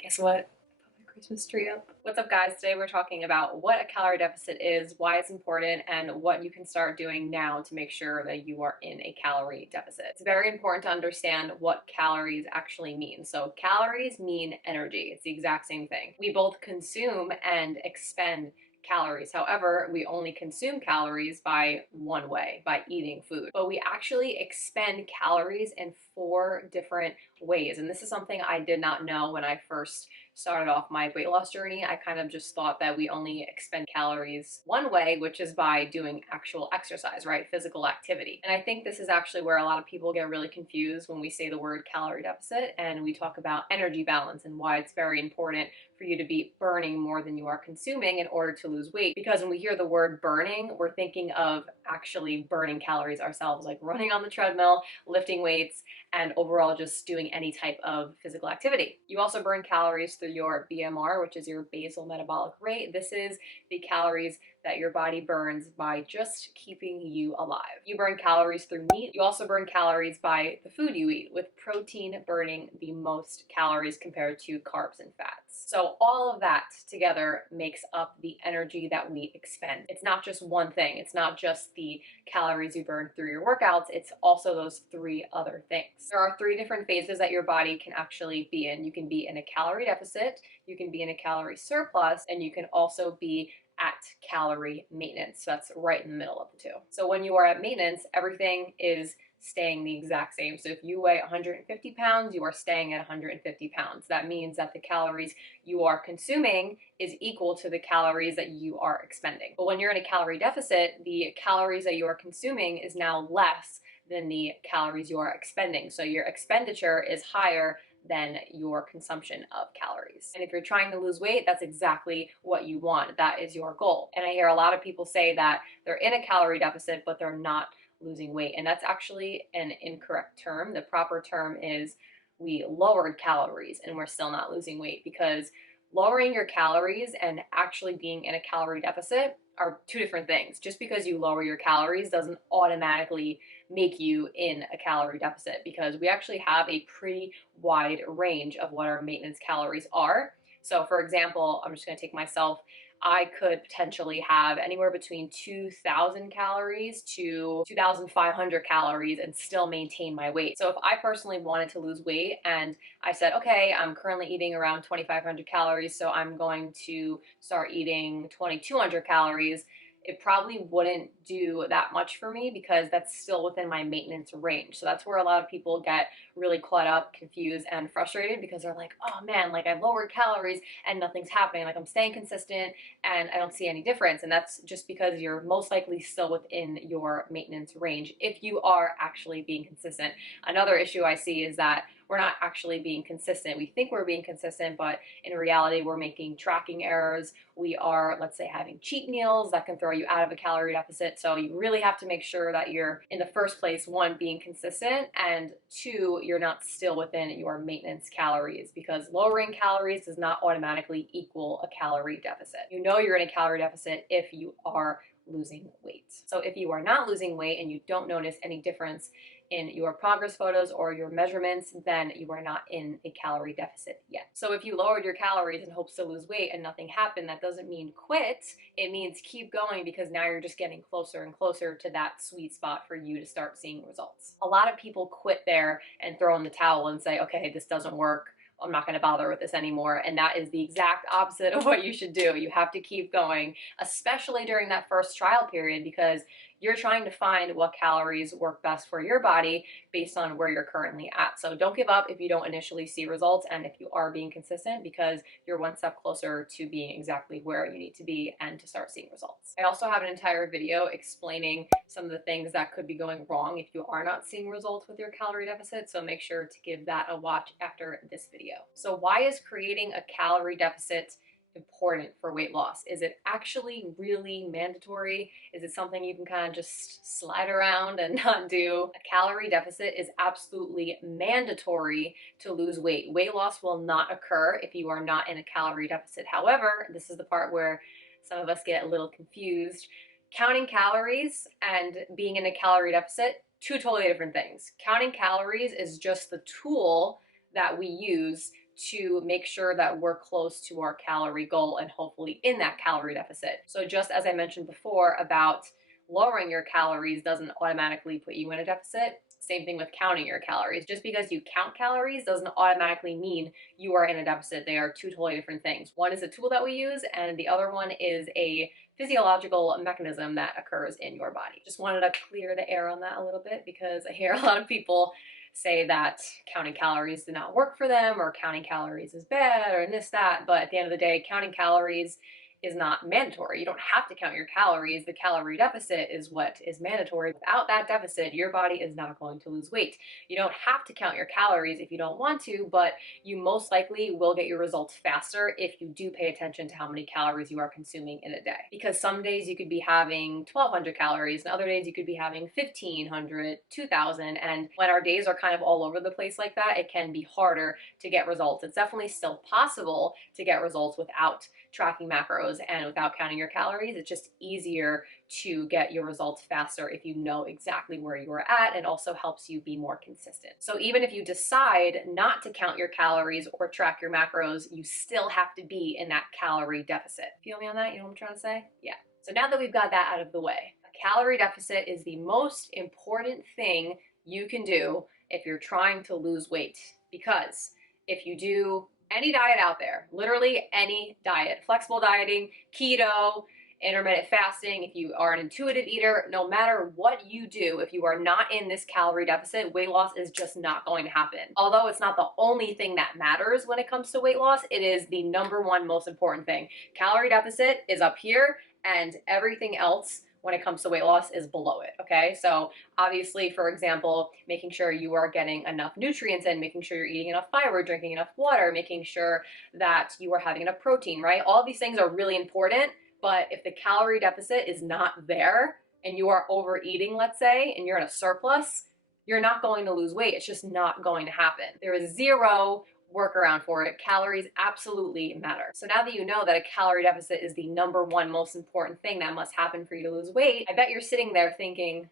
Guess what? I put my Christmas tree up. What's up, guys? Today we're talking about what a calorie deficit is, why it's important, and what you can start doing now to make sure that you are in a calorie deficit. It's very important to understand what calories actually mean. So calories mean energy. It's the exact same thing. We both consume and expend calories. However, we only consume calories by one way, by eating food. But we actually expend calories in 4 different ways. And this is something I did not know when I first started off my weight loss journey. I kind of just thought that we only expend calories one way, which is by doing actual exercise, right? Physical activity. And I think this is actually where a lot of people get really confused when we say the word calorie deficit and we talk about energy balance and why it's very important for you to be burning more than you are consuming in order to lose weight. Because when we hear the word burning, we're thinking of actually burning calories ourselves, like running on the treadmill, lifting weights, and overall just doing any type of physical activity. You also burn calories through your BMR, which is your basal metabolic rate. This is the calories that your body burns by just keeping you alive. You burn calories through meat. You also burn calories by the food you eat, with protein burning the most calories compared to carbs and fats. So all of that together makes up the energy that we expend. It's not just one thing. It's not just the calories you burn through your workouts. It's also those 3 other things. There are 3 different phases that your body can actually be in. You can be in a calorie deficit, you can be in a calorie surplus, and you can also be at calorie maintenance. So that's right in the middle of the 2. So when you are at maintenance, everything is staying the exact same. So if you weigh 150 pounds, you are staying at 150 pounds. That means that the calories you are consuming is equal to the calories that you are expending. But when you're in a calorie deficit, the calories that you are consuming is now less than the calories you are expending. So your expenditure is higher than your consumption of calories. And if you're trying to lose weight, that's exactly what you want. That is your goal. And I hear a lot of people say that they're in a calorie deficit, but they're not losing weight. And that's actually an incorrect term. The proper term is we lowered calories and we're still not losing weight, because lowering your calories and actually being in a calorie deficit are 2 different things. Just because you lower your calories doesn't automatically make you in a calorie deficit, because we actually have a pretty wide range of what our maintenance calories are. So for example, I'm just going to take myself. I could potentially have anywhere between 2,000 calories to 2,500 calories and still maintain my weight. So if I personally wanted to lose weight and I said, okay, I'm currently eating around 2,500 calories, so I'm going to start eating 2,200 calories, it probably wouldn't do that much for me, because that's still within my maintenance range. So that's where a lot of people get really caught up, confused, and frustrated, because they're like, oh man, like I've lowered calories and nothing's happening. Like I'm staying consistent and I don't see any difference. And that's just because you're most likely still within your maintenance range if you are actually being consistent. Another issue I see is that we're not actually being consistent. We think we're being consistent, but in reality, we're making tracking errors. We are, let's say, having cheat meals that can throw you out of a calorie deficit. So you really have to make sure that you're, in the first place, 1, being consistent, and 2, you're not still within your maintenance calories, because lowering calories does not automatically equal a calorie deficit. You know you're in a calorie deficit if you are losing weight. So if you are not losing weight and you don't notice any difference in your progress photos or your measurements, then you are not in a calorie deficit yet. So if you lowered your calories in hopes to lose weight and nothing happened, that doesn't mean quit. It means keep going, because now you're just getting closer and closer to that sweet spot for you to start seeing results. A lot of people quit there and throw in the towel and say, okay, this doesn't work. I'm not going to bother with this anymore. And that is the exact opposite of what you should do. You have to keep going, especially during that first trial period, because you're trying to find what calories work best for your body based on where you're currently at. So don't give up if you don't initially see results, and if you are being consistent, because you're 1 step closer to being exactly where you need to be and to start seeing results. I also have an entire video explaining some of the things that could be going wrong if you are not seeing results with your calorie deficit. So make sure to give that a watch after this video. So why is creating a calorie deficit important for weight loss? Is it actually really mandatory? Is it something you can kind of just slide around and not do? A calorie deficit is absolutely mandatory to lose weight. Weight loss will not occur if you are not in a calorie deficit. However, this is the part where some of us get a little confused. Counting calories and being in a calorie deficit, 2 totally different things. Counting calories is just the tool that we use to make sure that we're close to our calorie goal and hopefully in that calorie deficit. So just as I mentioned before about lowering your calories doesn't automatically put you in a deficit, same thing with counting your calories. Just because you count calories doesn't automatically mean you are in a deficit. They are two totally different things. One is a tool that we use, and the other one is a physiological mechanism that occurs in your body. Just wanted to clear the air on that a little bit because I hear a lot of people say that counting calories did not work for them or counting calories is bad or this, that. But at the end of the day, counting calories is not mandatory. You don't have to count your calories. The calorie deficit is what is mandatory. Without that deficit, your body is not going to lose weight. You don't have to count your calories if you don't want to, but you most likely will get your results faster if you do pay attention to how many calories you are consuming in a day. Because some days you could be having 1,200 calories and other days you could be having 1,500, 2,000. And when our days are kind of all over the place like that, it can be harder to get results. It's definitely still possible to get results without tracking macros and without counting your calories. It's just easier to get your results faster if you know exactly where you are at, and also helps you be more consistent. So even if you decide not to count your calories or track your macros, you still have to be in that calorie deficit. Feel me on that? You know what I'm trying to say? Yeah. So now that we've got that out of the way, a calorie deficit is the most important thing you can do if you're trying to lose weight. Because if you do any diet out there, literally any diet, flexible dieting, keto, intermittent fasting, if you are an intuitive eater, no matter what you do, if you are not in this calorie deficit, weight loss is just not going to happen. Although it's not the only thing that matters when it comes to weight loss, it is the number one most important thing. Calorie deficit is up here and everything else when it comes to weight loss is below it, okay? So obviously, for example, making sure you are getting enough nutrients in, making sure you're eating enough fiber, drinking enough water, making sure that you are having enough protein, right? All these things are really important, but if the calorie deficit is not there and you are overeating, let's say, and you're in a surplus, you're not going to lose weight. It's just not going to happen. There is zero workaround for it. Calories absolutely matter. So now that you know that a calorie deficit is the number one most important thing that must happen for you to lose weight, I bet you're sitting there thinking,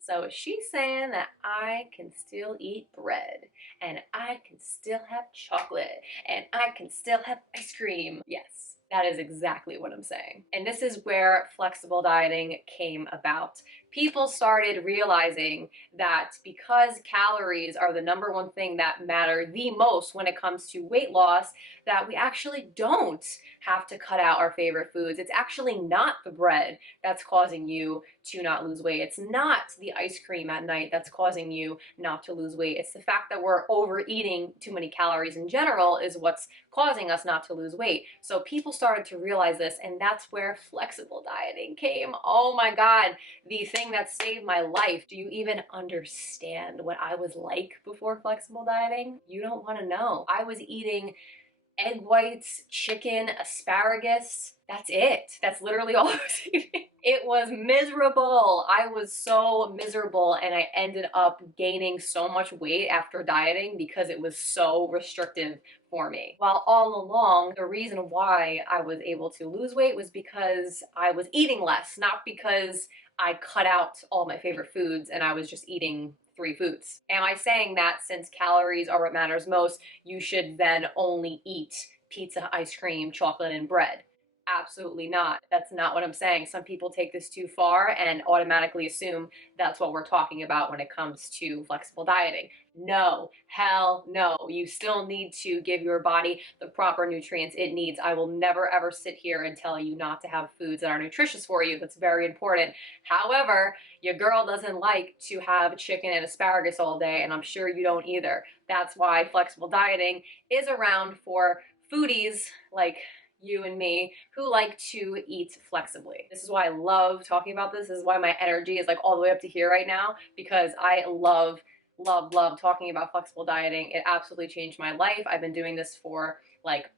so is she saying that I can still eat bread and I can still have chocolate and I can still have ice cream? Yes, that is exactly what I'm saying. And this is where flexible dieting came about. People started realizing that because calories are the number one thing that matter the most when it comes to weight loss, that we actually don't have to cut out our favorite foods. It's actually not the bread that's causing you to not lose weight. It's not the ice cream at night that's causing you not to lose weight. It's the fact that we're overeating too many calories in general is what's causing us not to lose weight. So people started to realize this, and that's where flexible dieting came. Oh my God, the thing that saved my life. Do you even understand what I was like before flexible dieting? You don't want to know. I was eating egg whites, chicken, asparagus. That's it. That's literally all I was eating. It was miserable. I was so miserable, and I ended up gaining so much weight after dieting because it was so restrictive for me. While all along, the reason why I was able to lose weight was because I was eating less, not because I cut out all my favorite foods and I was just eating 3 foods. Am I saying that since calories are what matters most, you should then only eat pizza, ice cream, chocolate, and bread? Absolutely not. That's not what I'm saying. Some people take this too far and automatically assume that's what we're talking about when it comes to flexible dieting. No, hell no. You still need to give your body the proper nutrients it needs. I will never ever sit here and tell you not to have foods that are nutritious for you. That's very important. However, your girl doesn't like to have chicken and asparagus all day, and I'm sure you don't either. That's why flexible dieting is around for foodies like you and me who like to eat flexibly. This is why I love talking about this. This is why my energy is like all the way up to here right now, because I love talking about flexible dieting. It absolutely changed my life. I've been doing this for like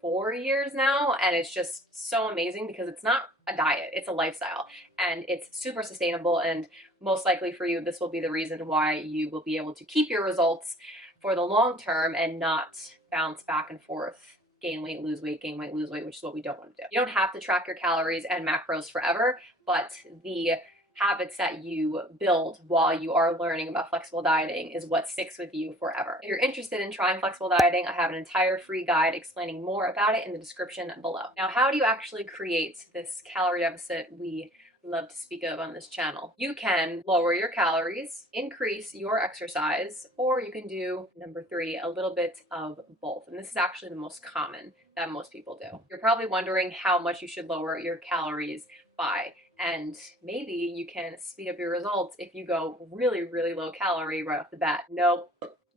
4 years now, and it's just so amazing because it's not a diet, it's a lifestyle, and it's super sustainable, and most likely for you, this will be the reason why you will be able to keep your results for the long term and not bounce back and forth, gain weight, lose weight, gain weight, lose weight, which is what we don't want to do. You don't have to track your calories and macros forever, but the habits that you build while you are learning about flexible dieting is what sticks with you forever. If you're interested in trying flexible dieting, I have an entire free guide explaining more about it in the description below. Now, how do you actually create this calorie deficit we love to speak of on this channel? You can lower your calories, increase your exercise, or you can do number three, a little bit of both. And this is actually the most common that most people do. You're probably wondering how much you should lower your calories by. And maybe you can speed up your results if you go really, really low calorie right off the bat. Nope,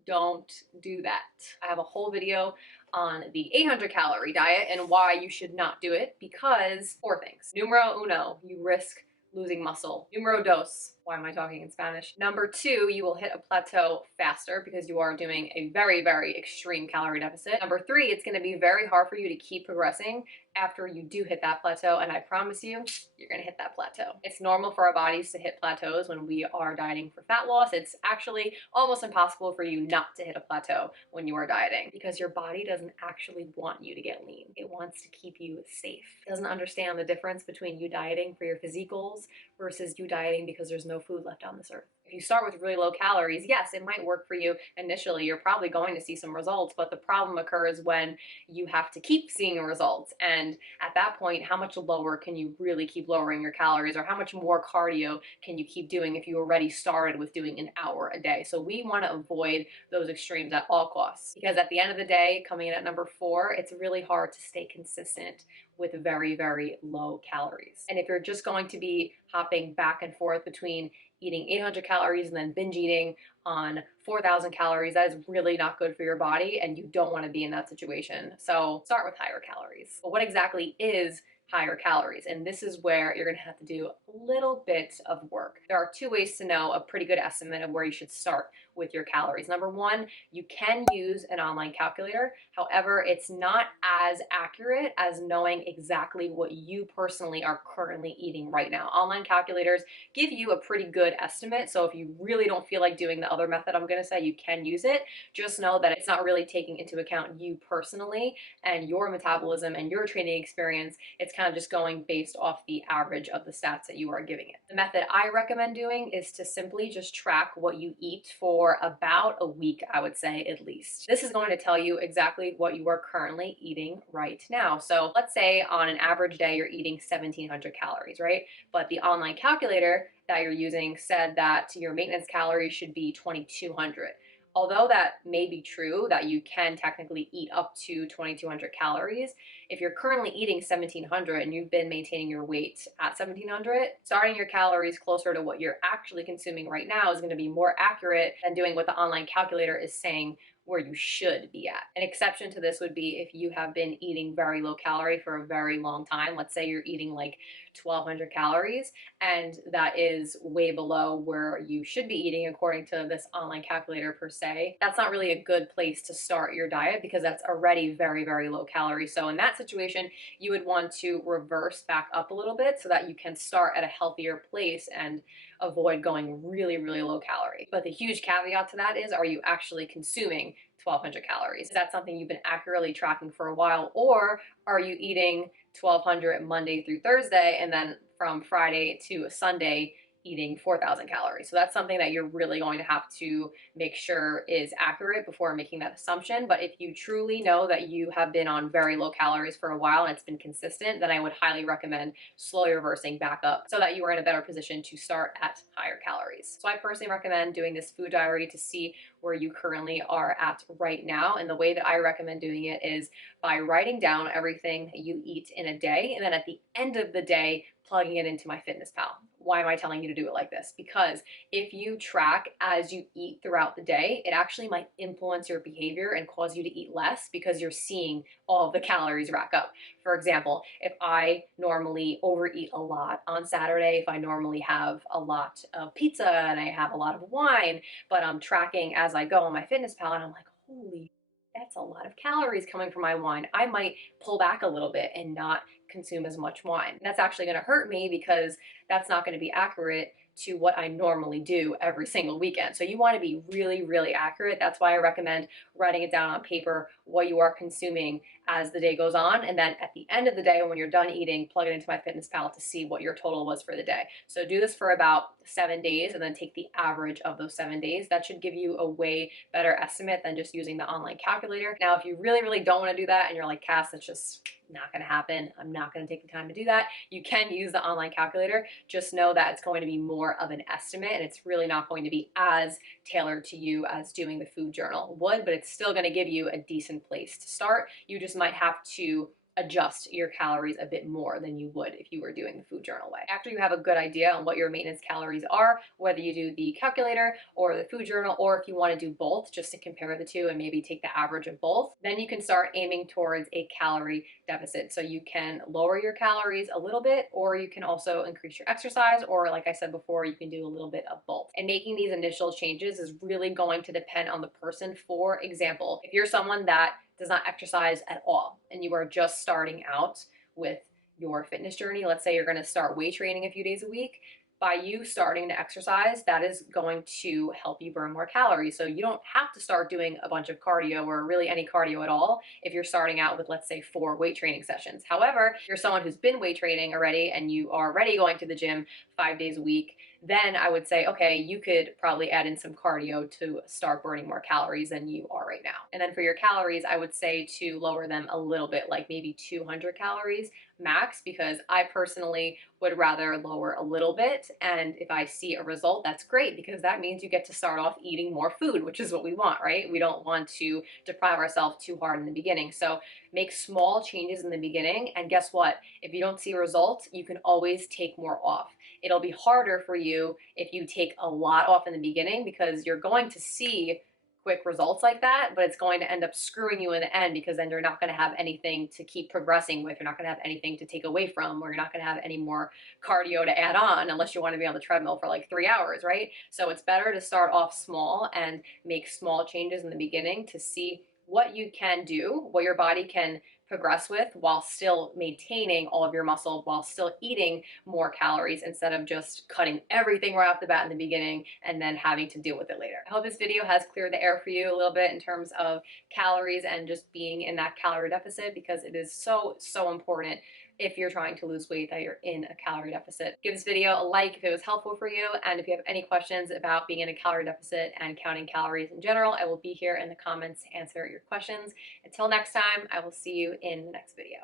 don't do that. I have a whole video on the 800 calorie diet and why you should not do it, because four things. Numero uno, you risk losing muscle. Numero dos, why am I talking in Spanish? Number two, you will hit a plateau faster because you are doing a very, very extreme calorie deficit. Number three, it's gonna be very hard for you to keep progressing after you do hit that plateau, and I promise you, you're gonna hit that plateau. It's normal for our bodies to hit plateaus when we are dieting for fat loss. It's actually almost impossible for you not to hit a plateau when you are dieting, because your body doesn't actually want you to get lean. It wants to keep you safe. It doesn't understand the difference between you dieting for your physique goals versus you dieting because there's no food left on this earth. If you start with really low calories, yes, it might work for you initially. You're probably going to see some results, but the problem occurs when you have to keep seeing results. And at that point, how much lower can you really keep lowering your calories, or how much more cardio can you keep doing if you already started with doing an hour a day? So we want to avoid those extremes at all costs, because at the end of the day, coming in at number four, it's really hard to stay consistent with very, very low calories. And if you're just going to be hopping back and forth between eating 800 calories and then binge eating on 4,000 calories, that is really not good for your body, and you don't want to be in that situation. So start with higher calories. But what exactly is higher calories? And this is where you're going to have to do a little bit of work. There are two ways to know a pretty good estimate of where you should start with your calories. Number one, you can use an online calculator. However, it's not as accurate as knowing exactly what you personally are currently eating right now. Online calculators give you a pretty good estimate. So if you really don't feel like doing the other method I'm going to say, you can use it. Just know that it's not really taking into account you personally and your metabolism and your training experience. It's kind of just going based off the average of the stats that you are giving it. The method I recommend doing is to simply just track what you eat for about a week, I would say, at least. This is going to tell you exactly what you are currently eating right now. So let's say on an average day, you're eating 1,700 calories, right? But the online calculator that you're using said that your maintenance calories should be 2,200. Although that may be true, that you can technically eat up to 2,200 calories, if you're currently eating 1,700 and you've been maintaining your weight at 1,700, starting your calories closer to what you're actually consuming right now is going to be more accurate than doing what the online calculator is saying where you should be at. An exception to this would be if you have been eating very low calorie for a very long time. Let's say you're eating like 1,200 calories, and that is way below where you should be eating according to this online calculator per se. That's not really a good place to start your diet, because that's already very, very low calorie. So in that situation, you would want to reverse back up a little bit so that you can start at a healthier place and avoid going really, really low calorie. But the huge caveat to that is, are you actually consuming 1,200 calories? Is that something you've been accurately tracking for a while, or are you eating 1,200 Monday through Thursday and then from Friday to Sunday eating 4,000 calories? So that's something that you're really going to have to make sure is accurate before making that assumption. But if you truly know that you have been on very low calories for a while and it's been consistent, then I would highly recommend slowly reversing back up so that you are in a better position to start at higher calories. So I personally recommend doing this food diary to see where you currently are at right now. And the way that I recommend doing it is by writing down everything that you eat in a day, and then at the end of the day, plugging it into MyFitnessPal. Why am I telling you to do it like this? Because if you track as you eat throughout the day, it actually might influence your behavior and cause you to eat less, because you're seeing all of the calories rack up. For example, if I normally overeat a lot on Saturday, if I normally have a lot of pizza and I have a lot of wine, but I'm tracking as I go on MyFitnessPal and I'm like, holy, that's a lot of calories coming from my wine, I might pull back a little bit and not consume as much wine. That's actually going to hurt me, because that's not going to be accurate to what I normally do every single weekend. So you want to be really, really accurate. That's why I recommend writing it down on paper, what you are consuming as the day goes on. And then at the end of the day, when you're done eating, plug it into MyFitnessPal to see what your total was for the day. So do this for about 7 days and then take the average of those 7 days. That should give you a way better estimate than just using the online calculator. Now, if you really, really don't want to do that and you're like, Cass, that's just not going to happen, I'm not going to take the time to do that, you can use the online calculator. Just know that it's going to be more of an estimate and it's really not going to be as tailored to you as doing the food journal would, but it's still going to give you a decent place to start. You just might have to adjust your calories a bit more than you would if you were doing the food journal way. After you have a good idea on what your maintenance calories are, whether you do the calculator or the food journal, or if you want to do both just to compare the two and maybe take the average of both, then you can start aiming towards a calorie deficit. So you can lower your calories a little bit, or you can also increase your exercise, or like I said before, you can do a little bit of both. And making these initial changes is really going to depend on the person. For example, if you're someone that does not exercise at all and you are just starting out with your fitness journey, let's say you're going to start weight training a few days a week, by you starting to exercise, that is going to help you burn more calories. So you don't have to start doing a bunch of cardio or really any cardio at all if you're starting out with, let's say, 4 weight training sessions. However, if you're someone who's been weight training already and you are already going to the gym 5 days a week, then I would say, okay, you could probably add in some cardio to start burning more calories than you are right now. And then for your calories, I would say to lower them a little bit, like maybe 200 calories max, because I personally would rather lower a little bit. And if I see a result, that's great, because that means you get to start off eating more food, which is what we want, right? We don't want to deprive ourselves too hard in the beginning. So make small changes in the beginning. And guess what? If you don't see results, you can always take more off. It'll be harder for you if you take a lot off in the beginning, because you're going to see quick results like that, but it's going to end up screwing you in the end, because then you're not going to have anything to keep progressing with. You're not going to have anything to take away from, or you're not going to have any more cardio to add on unless you want to be on the treadmill for like 3 hours, right? So it's better to start off small and make small changes in the beginning to see what you can do, what your body can progress with while still maintaining all of your muscle, while still eating more calories, instead of just cutting everything right off the bat in the beginning and then having to deal with it later. I hope this video has cleared the air for you a little bit in terms of calories and just being in that calorie deficit, because it is so, so important if you're trying to lose weight that you're in a calorie deficit. Give this video a like if it was helpful for you, and if you have any questions about being in a calorie deficit and counting calories in general, I will be here in the comments to answer your questions. Until next time, I will see you in the next video.